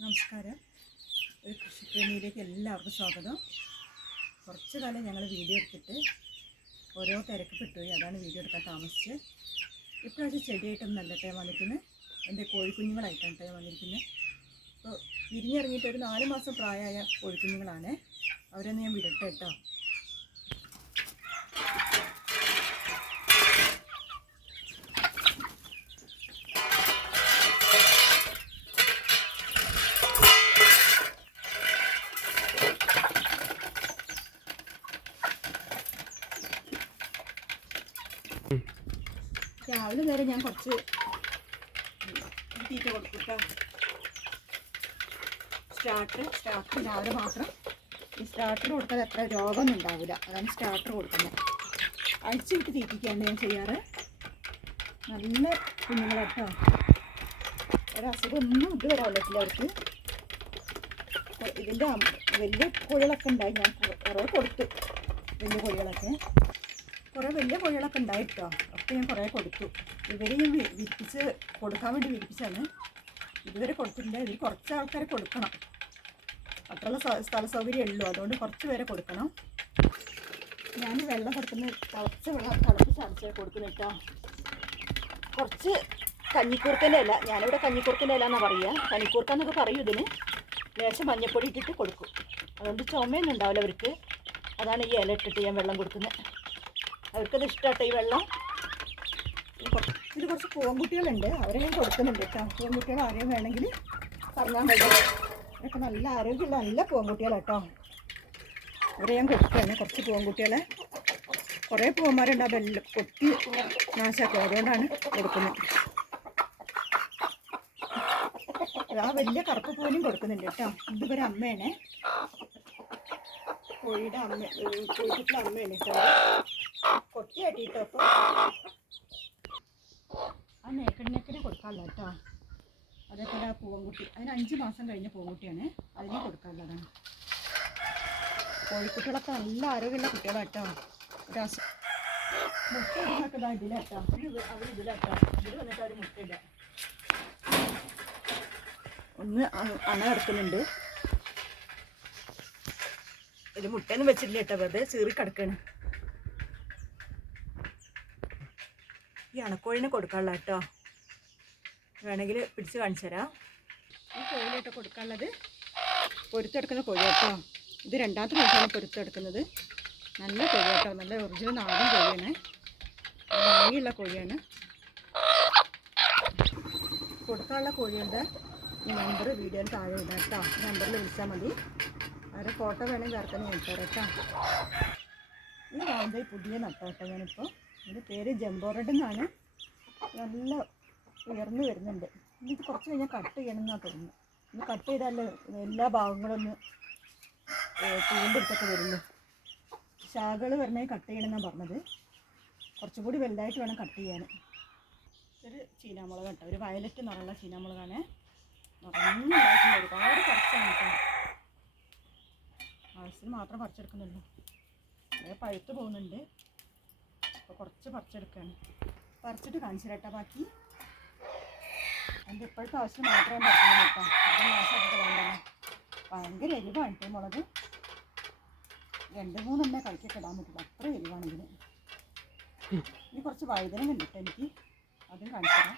നമസ്കാരം. ഒരു കൃഷിപ്രേമിയിലേക്ക് എല്ലാവർക്കും സ്വാഗതം. കുറച്ച് കാലം ഞങ്ങൾ വീഡിയോ എടുത്തിട്ട് ഓരോ തിരക്ക് പെട്ടുപോയി, അതാണ് വീഡിയോ എടുക്കാൻ താമസിച്ച്. ഇപ്രാവശ്യം ചെടിയായിട്ടൊന്നും നല്ലട്ടെ വന്നിരിക്കുന്നത്, എൻ്റെ കോഴിക്കുഞ്ഞുങ്ങളായിട്ടാണ് വന്നിരിക്കുന്നത്. അപ്പോൾ വിരിഞ്ഞിറങ്ങിയിട്ട് ഒരു 4 മാസം പ്രായമായ കോഴിക്കുഞ്ഞുങ്ങളാണ്. അവരൊന്ന് ഞാൻ വിടട്ടെ കേട്ടോ. രാവിലെ നേരം ഞാൻ കുറച്ച് തീറ്റ കൊടുക്കും കേട്ടോ. സ്റ്റാർട്ടർ രാവിലെ മാത്രം. ഈ സ്റ്റാർട്ടർ കൊടുത്താൽ അത്ര രോഗമൊന്നും ഉണ്ടാവില്ല, അതാണ് സ്റ്റാർട്ടർ കൊടുക്കുന്നത്. അഴിച്ചു വിട്ട് തീറ്റിക്കുകയാണ് ഞാൻ ചെയ്യാറ്. നല്ല കുഞ്ഞുങ്ങളാട്ടോ, ഒരസുഖമൊന്നും ഇതുവരെ വന്നിട്ടില്ല അവർക്ക്. ഇതിൻ്റെ വലിയ കോഴികളൊക്കെ ഉണ്ടായി, ഞാൻ കുറേ കൊടുത്തു. വലിയ കോഴികളൊക്കെ കുറേ വലിയ കോഴികളൊക്കെ ഉണ്ടായിട്ടോ, ഒക്കെ ഞാൻ കുറേ കൊടുത്തു. ഇവരെ ഞാൻ വിരിപ്പിച്ച് കൊടുക്കാൻ വേണ്ടി വിരിപ്പിച്ചാണ്. ഇതുവരെ കൊടുത്തിട്ടില്ല. ഇതിൽ കുറച്ച് ആൾക്കാരെ കൊടുക്കണം, അത്രയുള്ള സ്ഥല സൗകര്യം ഉള്ളൂ. അതുകൊണ്ട് കുറച്ച് പേരെ കൊടുക്കണം. ഞാൻ വെള്ളം കൊടുക്കുന്ന തിളച്ച വെള്ളം തിളപ്പിച്ച് കൊടുക്കുന്നു കേട്ടോ. കുറച്ച് കഞ്ഞിക്കൂർക്കൻ്റെ ഇല, ഞാനിവിടെ കഞ്ഞിക്കൂർക്കൻ്റെ ഇല എന്നാണ് പറയുക. കഞ്ഞിക്കൂർക്ക എന്നൊക്കെ പറയും ഇതിന്. ലേശം മഞ്ഞപ്പൊടി ഇട്ടിട്ട് കൊടുക്കും, അതുകൊണ്ട് ചുമയൊന്നും ഉണ്ടാവില്ല അവർക്ക്. അതാണ് ഈ ഇല ഇട്ടിട്ട് ഞാൻ വെള്ളം കൊടുക്കുന്നത്. അവർക്കത് ഇഷ്ടമാട്ടോ ഈ വെള്ളം. ഇതിൽ കുറച്ച് പൂവൻകുട്ടികളുണ്ട്, അവരെ ഞാൻ കൊടുക്കുന്നുണ്ട് കേട്ടോ. പൂവൻകുട്ടികൾ ആരെയും വേണമെങ്കിൽ പറഞ്ഞാൽ മതി. അവരൊക്കെ നല്ല ആരോഗ്യമുള്ള നല്ല പൂവൻകുട്ടികളാട്ടോ. അവരെ ഞാൻ കൊടുക്കുകയാണ്. കുറച്ച് പൂവൻകുട്ടികളെ, കുറേ പൂവന്മാരുണ്ട്, അതെല്ലാം കൊത്തി നാശാക്കും, അതുകൊണ്ടാണ് കൊടുക്കുന്നത്. ആ വലിയ കറുപ്പ് പൂവിനും കൊടുക്കുന്നുണ്ട് കേട്ടോ. ഇതുവരെ അമ്മയാണ്, കോഴിയുടെ അമ്മ, കോഴിക്കുട്ടിയുടെ അമ്മയാണ് കേട്ടോ. കൊത്തിയാട്ടിട്ടോ. അപ്പോൾ ആ നേക്കടിനെ കൊടുക്കാനുള്ള കേട്ടോ. അതേപോലെ ആ പൂവൻകുട്ടി, അതിന് 5 മാസം കഴിഞ്ഞ പൂവൻകുട്ടിയാണ്, അതിന് കൊടുക്കാനുള്ളതാണ്. കോഴിക്കുട്ടികളൊക്കെ നല്ല ആരോഗ്യമുള്ള കുട്ടികളാണ് കേട്ടോ. മുട്ട ഇടുന്നൊക്കെ ഇതാ ഇതിലാട്ടോ, അവർ ഇതിലാട്ടോ. ഇതിൽ വന്നിട്ട് അവർ മുട്ട ഇടുക. ഒന്ന് അണ കിടക്കുന്നുണ്ട്. ഇത് മുട്ടയൊന്നും വെച്ചിട്ടില്ല കേട്ടോ, വെറുതെ ചീറി കിടക്കാണ്. ഈ അണക്കോഴിനെ കൊടുക്കാനുള്ള കേട്ടോ, വേണമെങ്കിൽ പിടിച്ച് കാണിച്ചു തരാം. ഈ കോഴിയായിട്ടോ കൊടുക്കാനുള്ളത് പൊരുത്തെടുക്കുന്ന കോഴി കേട്ടോ. ഇത് 2ാമത്തെ മാസമാണ് പൊരുത്തെടുക്കുന്നത്. നല്ല കോഴി കേട്ടോ, നല്ല ഒറിജിനൽ നാടൻ കോഴിയാണ്, ഭംഗിയുള്ള കോഴിയാണ്. കൊടുക്കാനുള്ള കോഴികളുടെ നമ്പർ വീഡിയോയിൽ താഴെ ഇടാം കേട്ടോ. നമ്പറിൽ വിളിച്ചാൽ മതി. അവരുടെ ഫോട്ടോ വേണമെങ്കിൽ ചേർക്കാൻ ഞാൻ തരാം കേട്ടോ. ഈ വാമ്പ പുതിയ നട്ടാട്ടോ ഞാനിപ്പോൾ. ഇതിൻ്റെ പേര് ജംബോ റെഡ് എന്നാണ്. നല്ല ഉയർന്നു വരുന്നുണ്ട്. ഇത് കുറച്ച് കഴിഞ്ഞാൽ കട്ട് ചെയ്യണമെന്നാണ് തോന്നുന്നത്. ഒന്ന് കട്ട് ചെയ്താൽ എല്ലാ ഭാഗങ്ങളും ഒന്ന് പൂണ്ടെടുത്തൊക്കെ വരുള്ളൂ. ശാഖകൾ വരണമെങ്കിൽ കട്ട് ചെയ്യണമെന്നാണ് പറഞ്ഞത്. കുറച്ചും കൂടി വലുതായിട്ട് വേണം കട്ട് ചെയ്യാൻ. ഒരു ചീനാമുളക് കേട്ടോ, ഒരു വയലറ്റ് നിറമുള്ള ചീനാമുളകാണ്. നിറഞ്ഞുണ്ടായിട്ടുണ്ട്, ഒരുപാട് പറിച്ചാണ് കേട്ടോ. ആവശ്യത്തിന് മാത്രം പറിച്ചെടുക്കുന്നുള്ളൂ. അത് പഴുത്ത് പോകുന്നുണ്ട്. അപ്പോൾ കുറച്ച് പറിച്ചെടുക്കുകയാണ്. പറിച്ചിട്ട് കാണിച്ചു കേട്ടോ ബാക്കി. എൻ്റെ ഇപ്പോഴത്തെ ആവശ്യം മാത്രമേ പറിക്കണം കേട്ടോ. അത് നാശമാക്കിയിട്ട് വേണ്ടല്ലോ. ഭയങ്കര എരിവാണ് കേട്ടോ മുളക്. 2-3 എണ്ണ കഴിക്കൊക്കെ ഇടാൻ പറ്റില്ല, അത്ര എരിവാണെങ്കിലും. ഇനി കുറച്ച് വഴുതനം കണ്ടിട്ട് എനിക്ക് അതും കാണിച്ചു തരാം.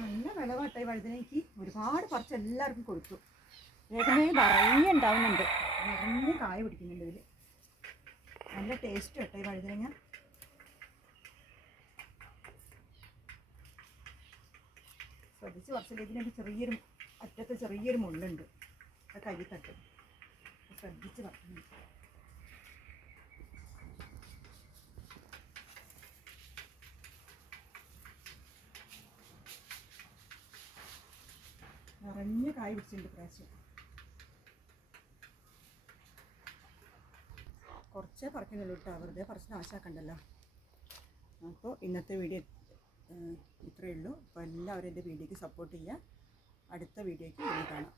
നല്ല വിളവാട്ടോ ഈ വഴുതനയ്ക്ക്. ഒരുപാട് പറിച്ച് എല്ലാവർക്കും കൊടുത്തു. വേഗമേ നിറയെ ഉണ്ടാവുന്നുണ്ട്, നിറഞ്ഞ കായ പിടിക്കുന്നുണ്ട് ഇതിൽ. നല്ല ടേസ്റ്റ് കേട്ടോ ഈ വഴുതനങ്ങ. ശ്രദ്ധിച്ച് പറിച്ചില്ല. ഇതിനൊരു ചെറിയൊരു അറ്റത്ത് ചെറിയൊരു മുള്ളുണ്ട്, അത് കൈ തട്ടും. ശ്രദ്ധിച്ച് പറിക്കുന്നു. നിറഞ്ഞ കായ പിടിച്ചിട്ടുണ്ട് പ്രാവശ്യം. കുറച്ചേ പറിക്കുന്നുള്ളൂ കേട്ടോ, വെറുതെ പറിച്ച് നാശാക്കണ്ടല്ലോ. അപ്പോൾ ഇന്നത്തെ വീഡിയോ ഇത്രയേ ഉള്ളൂ. അപ്പോൾ എല്ലാവരും എൻ്റെ വീഡിയോയ്ക്ക് സപ്പോർട്ട് ചെയ്യുക. അടുത്ത വീഡിയോയ്ക്ക് കാണാം.